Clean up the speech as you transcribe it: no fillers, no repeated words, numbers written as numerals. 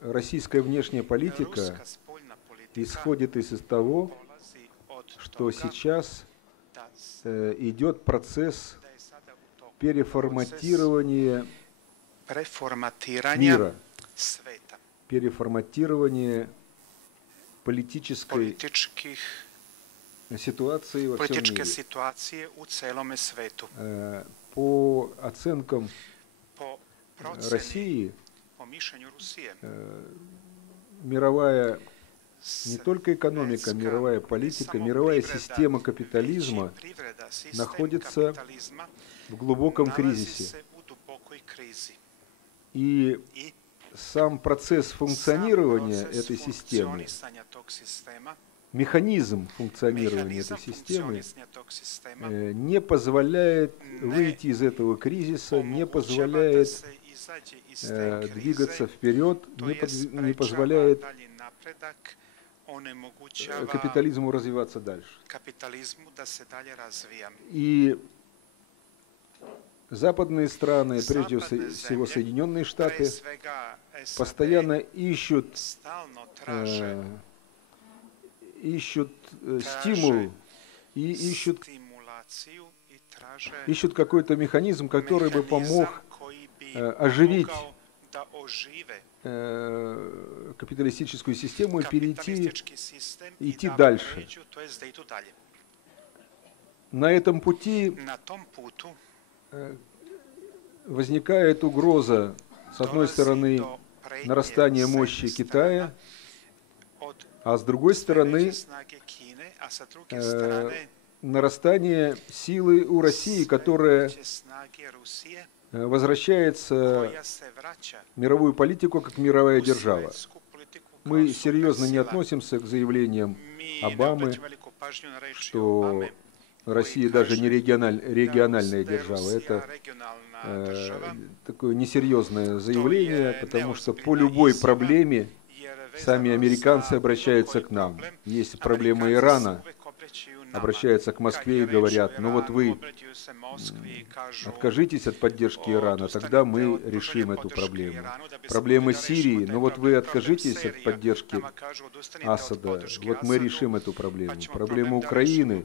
российская внешняя политика исходит из того, что сейчас идет процесс переформатирования мира, переформатирования политической ситуации во всем мире. По оценкам России, мировая не только экономика, мировая политика, мировая система капитализма находится в глубоком кризисе. И сам процесс фуnkционирования этой системы, механизм функционирования этой системы не позволяет выйти из этого кризиса, не позволяет двигаться вперед, не позволяет капитализму развиваться дальше. И западные страны, прежде всего Соединенные Штаты, постоянно ищут стимул и ищут какой-то механизм, который бы помог оживить капиталистическую систему и идти дальше. На этом пути возникает угроза, с одной стороны, нарастания мощи Китая, а с другой стороны, нарастание силы у России, которая возвращается в мировую политику как мировая держава. Мы серьезно не относимся к заявлениям Обамы, что Россия даже не региональная держава. Это такое несерьезное заявление, потому что по любой проблеме сами американцы обращаются к нам. Есть проблема Ирана, обращаются к Москве и говорят: ну вот вы откажитесь от поддержки Ирана, тогда мы решим эту проблему. Проблема Сирии: ну вот вы откажитесь от поддержки Асада, вот мы решим эту проблему. Проблема Украины: